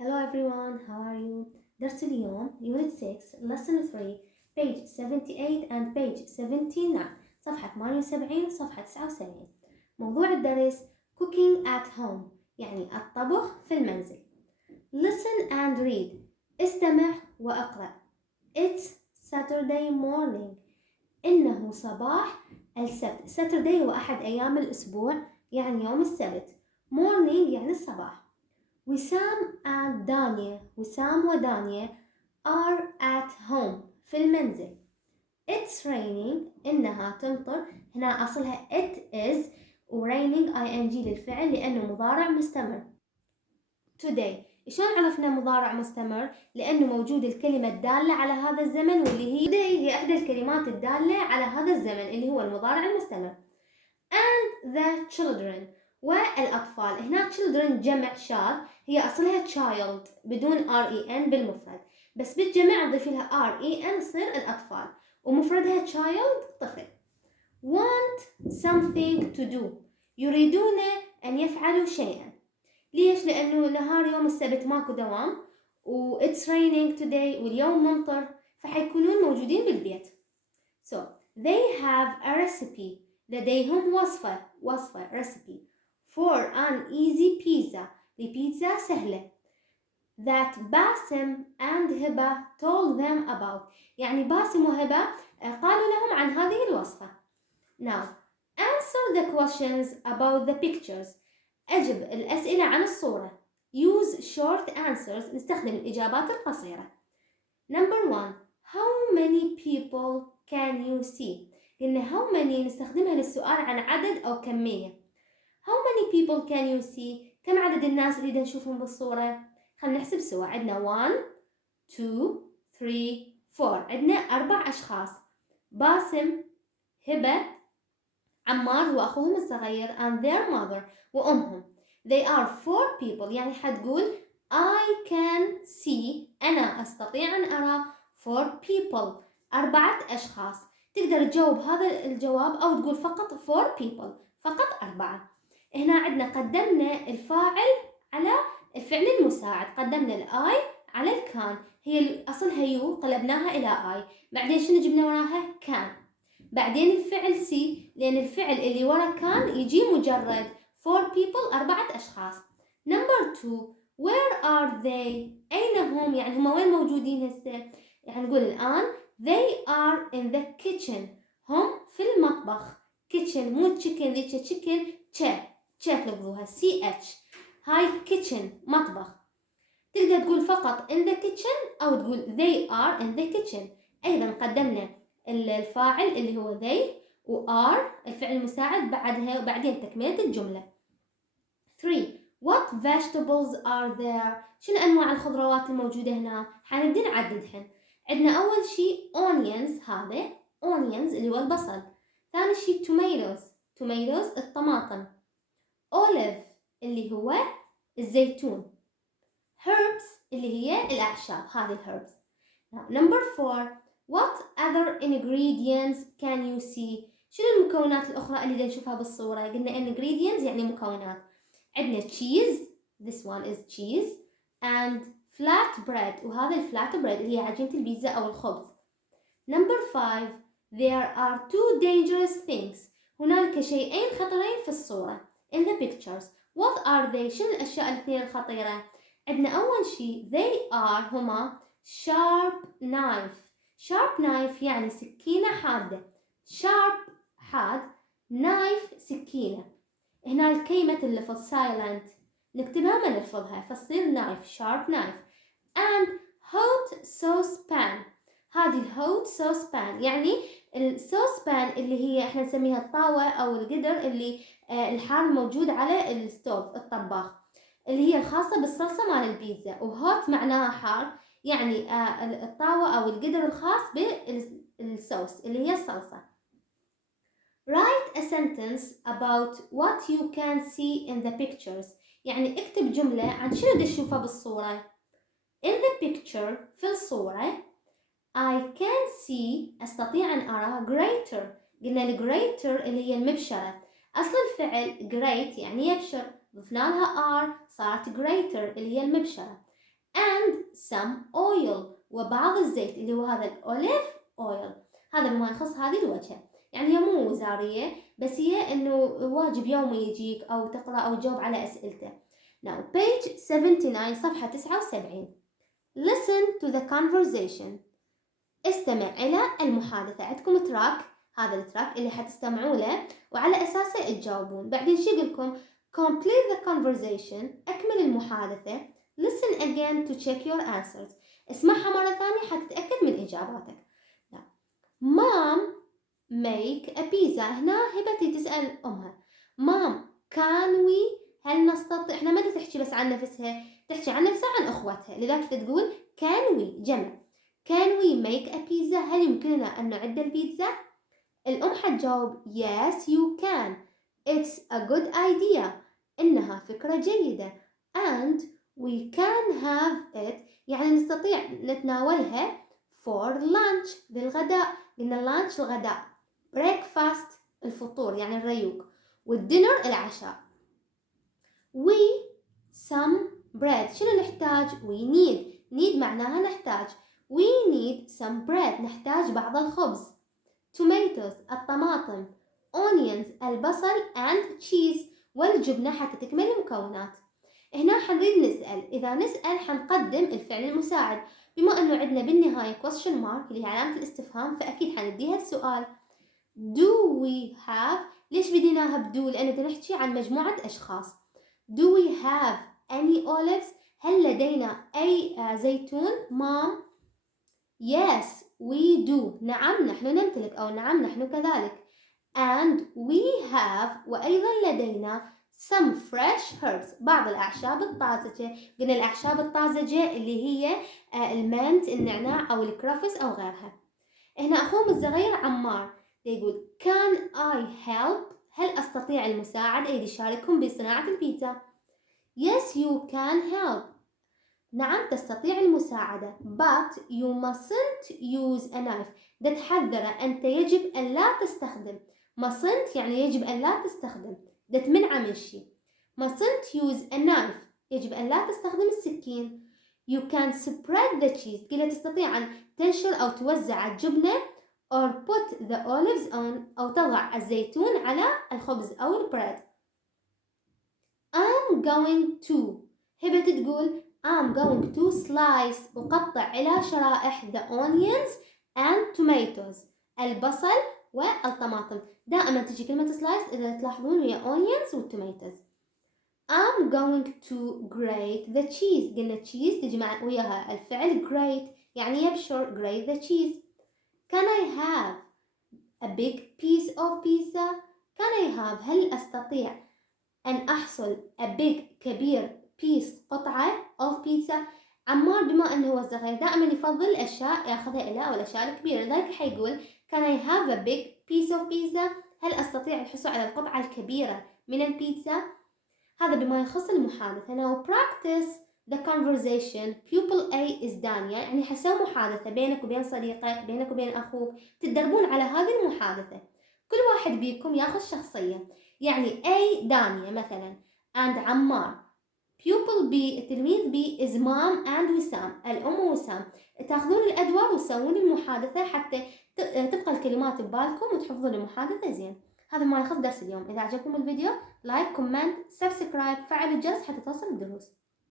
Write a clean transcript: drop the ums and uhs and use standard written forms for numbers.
Hello everyone, how are you? درس اليوم يونت 6 lesson 3 page 78 and page 79 صفحة 78 صفحة 79. موضوع الدرس cooking at home يعني الطبخ في المنزل. Listen and read استمع وأقرأ. It's Saturday morning إنه صباح السبت. Saturday هو أحد أيام الأسبوع يعني يوم السبت. Morning يعني الصباح. وسام ودانيا are at home في المنزل. It's raining إنها تمطر. هنا أصلها it is و raining ing للفعل لأنه مضارع مستمر. Today شلون عرفنا مضارع مستمر؟ لأنه موجود الكلمة الدالة على هذا الزمن واللي هي today هي إحدى الكلمات الدالة على هذا الزمن اللي هو المضارع المستمر. And the children والأطفال. هنا children جمع شاذ هي أصلها child بدون ren بالمفرد بس بالجمع نضيف لها ren تصير الأطفال ومفردها child طفل. Want something to do يريدون أن يفعلوا شيئا. ليش؟ لأنه نهار يوم السبت ماكو دوام و it's raining today واليوم ممطر فحيكونون موجودين بالبيت. So they have a recipe لديهم وصفة recipe for an easy pizza لبيتزا سهلة that باسم and هبة told them about يعني باسم وهبة قالوا لهم عن هذه الوصفة. Now answer the questions about the pictures أجب الأسئلة عن الصورة. Use short answers نستخدم الإجابات القصيرة. Number 1 How many people can you see؟ قلنا how many نستخدمها للسؤال عن عدد أو كمية. How many people can you see؟ كم عدد الناس اللي نشوفهم بالصورة؟ خلينا نحسب سوا. عندنا 1 2 3 4 عندنا 4 أشخاص. باسم هبة عمار وأخوهم الصغير and their mother وأمهم. They are 4 people يعني حتقول I can see أنا أستطيع أن أرى 4 people 4 أشخاص. تقدر تجاوب هذا الجواب أو تقول فقط 4 people فقط 4. هنا عندنا قدمنا الفاعل على الفعل المساعد. قدمنا الآي على الكان هي أصلها يو قلبناها إلى آي. بعدين شنو جبنا وراها؟ كان. بعدين الفعل سي لأن الفعل اللي ورا كان يجي مجرد 4 people 4 أشخاص. Number 2 Where are they؟ أين هم؟ يعني هم وين موجودين هسه؟ يعني نقول الآن they are in the kitchen هم في المطبخ. kitchen مو chicken ذيك chicken تش تلفظوها CH هاي kitchen مطبخ. تقدر تقول فقط in the kitchen أو تقول they are in the kitchen. أيضا قدمنا الفاعل اللي هو they و are الفعل المساعد بعدها وبعدين تكملة الجملة. 3 What vegetables are there؟ شنو أنواع الخضروات الموجودة هنا؟ حنبدأ نعددهن. عندنا أول شيء onions هذا onions اللي هو البصل. ثاني شيء tomatoes الطماطم. olive اللي هو الزيتون. herbs اللي هي الأعشاب هذه herbs. Number 4 What other ingredients can you see؟ شنو المكونات الأخرى اللي نشوفها بالصورة؟ قلنا ingredients يعني مكونات. عندنا cheese this one is cheese and flat bread وهذا الفلات bread اللي هي عجينة البيتزا أو الخبز. Number 5 There are 2 dangerous things هنالك شيئين خطرين في الصورة in the pictures. What are they؟ شنو الأشياء الاثنين الخطيرة؟ عندنا أول شيء they are هما sharp knife يعني سكينة حادة. sharp حاد knife سكينة. هنا الكلمة اللفظ silent نكتبها ما نلفظها فتصير sharp knife. and hot saucepan هذه الهوت saucepan يعني السوسبان اللي هي احنا نسميها الطاوة أو القدر اللي الحار موجود على الستوف الطباخ اللي هي الخاصة بالصلصة مال البيتزا. وهوت معناها حار يعني الطاوة أو القدر الخاص بالصوص اللي هي الصلصة. Write a sentence about what you can see in the pictures يعني اكتب جملة عن شنو تشوفه بالصورة. In the picture في الصورة I can see أستطيع أن أرى greater. قلنا greater اللي هي المبشرة. أصل الفعل great يعني يبشر ضفنا لها R صارت greater اللي هي المبشرة. and some oil وبعض الزيت اللي هو هذا الأوليف أويل. هذا بما يخص هذه الوجهة، يعني هي مو وزارية بس هي إنه واجب يومي يجيك أو تقرأ أو تجاوب على أسئلته. Now page 79 صفحة 79. Listen to the conversation. استمع إلى المحادثة. عندكم تراك، هذا التراك اللي حتستمعوا له وعلى أساسه تجاوبون. بعدين شو يقولكم؟ complete the conversation. أكمل المحادثة. listen again to check your answers. اسمعها مرة ثانية حتتأكد من إجاباتك. mom make a pizza. هنا هبتي تسأل أمها mom can we، هل نستطيع، احنا ما تحكي بس عن نفسها، تحكي عن نفسها عن أخوتها، لذلك تقول can we جمع. can we make a pizza؟ هل يمكننا أن نعد البيتزا؟ الأم حتجاوب yes you can. it's a good idea. إنها فكرة جيدة. and we can have it، يعني نستطيع نتناولها for lunch للغداء. قلنا lunch الغداء، breakfast الفطور يعني الريوق، والدينر العشاء. we some bread. شنو نحتاج؟ we need معناها نحتاج. we need some bread نحتاج بعض الخبز. tomatoes الطماطم. onions البصل and cheese والجبنة حتى تكمل المكونات. هنا حنريد نسأل، إذا نسأل حنقدم الفعل المساعد، بما أنه عندنا بالنهاية question mark اللي هي علامة الاستفهام فأكيد حنديها السؤال. do we have، ليش بديناها بدو؟ لأنه بدنا نحكي عن مجموعة أشخاص. do we have any olives؟ هل لدينا أي زيتون؟ mom yes we do. نعم نحن نمتلك، أو نعم نحن كذلك. and we have وأيضا لدينا some fresh herbs بعض الأعشاب الطازجة. قلنا الأعشاب الطازجة اللي هي المنت، النعناع أو الكرفس أو غيرها. هنا أخوهم الصغير عمار يقول can I help؟ هل أستطيع المساعدة؟ أي يشاركهم بصناعة البيتزا. yes you can help. نعم تستطيع المساعدة. but you mustn't use a knife. ده تحذر، أنت يجب أن لا تستخدم. mustn't يعني يجب أن لا تستخدم، ده تمنع من شيء. mustn't use a knife يجب أن لا تستخدم السكين. you can spread the cheese قلت تستطيع أن تنشر أو توزع الجبنة or put the olives on أو تضع الزيتون على الخبز أو البريد. I'm going to، هبة تقول I'm going to slice أقطع إلى شرائح the onions and tomatoes البصل والطماطم. دائما تجي كلمة slice إذا تلاحظون ويا onions والtomatoes. I'm going to grate the cheese. قلنا cheese تجي مع وياها الفعل grate يعني يبشر. grate the cheese. Can I have a big piece of pizza؟ Can I have هل أستطيع أن أحصل a big كبير piece قطعة of pizza؟ عمار بما أنه هو صغير دائما يفضل الأشياء يأخذها إلى أو الأشياء الكبيرة، لذلك حيقول Can I have a big piece of pizza؟ هل أستطيع الحصول على القطعة الكبيرة من البيتزا؟ هذا بما يخص المحادثة. Now practice the conversation. Pupil A is دانيا، يعني حسوا محادثة بينك وبين صديقك، بينك وبين أخوك، تتدربون على هذه المحادثة. كل واحد بيكم ياخذ شخصية، يعني A دانيا مثلا and عمار. Pupil B التلميذ B is mom and وسام، الأم وسام. تاخذون الأدوار وتسوون المحادثة حتى تبقى الكلمات ببالكم وتحفظون المحادثة زين. هذا ما يخص درس اليوم. إذا عجبكم الفيديو لايك، كومنت، سبسكرايب، فعلوا الجرس حتى توصل الدروس.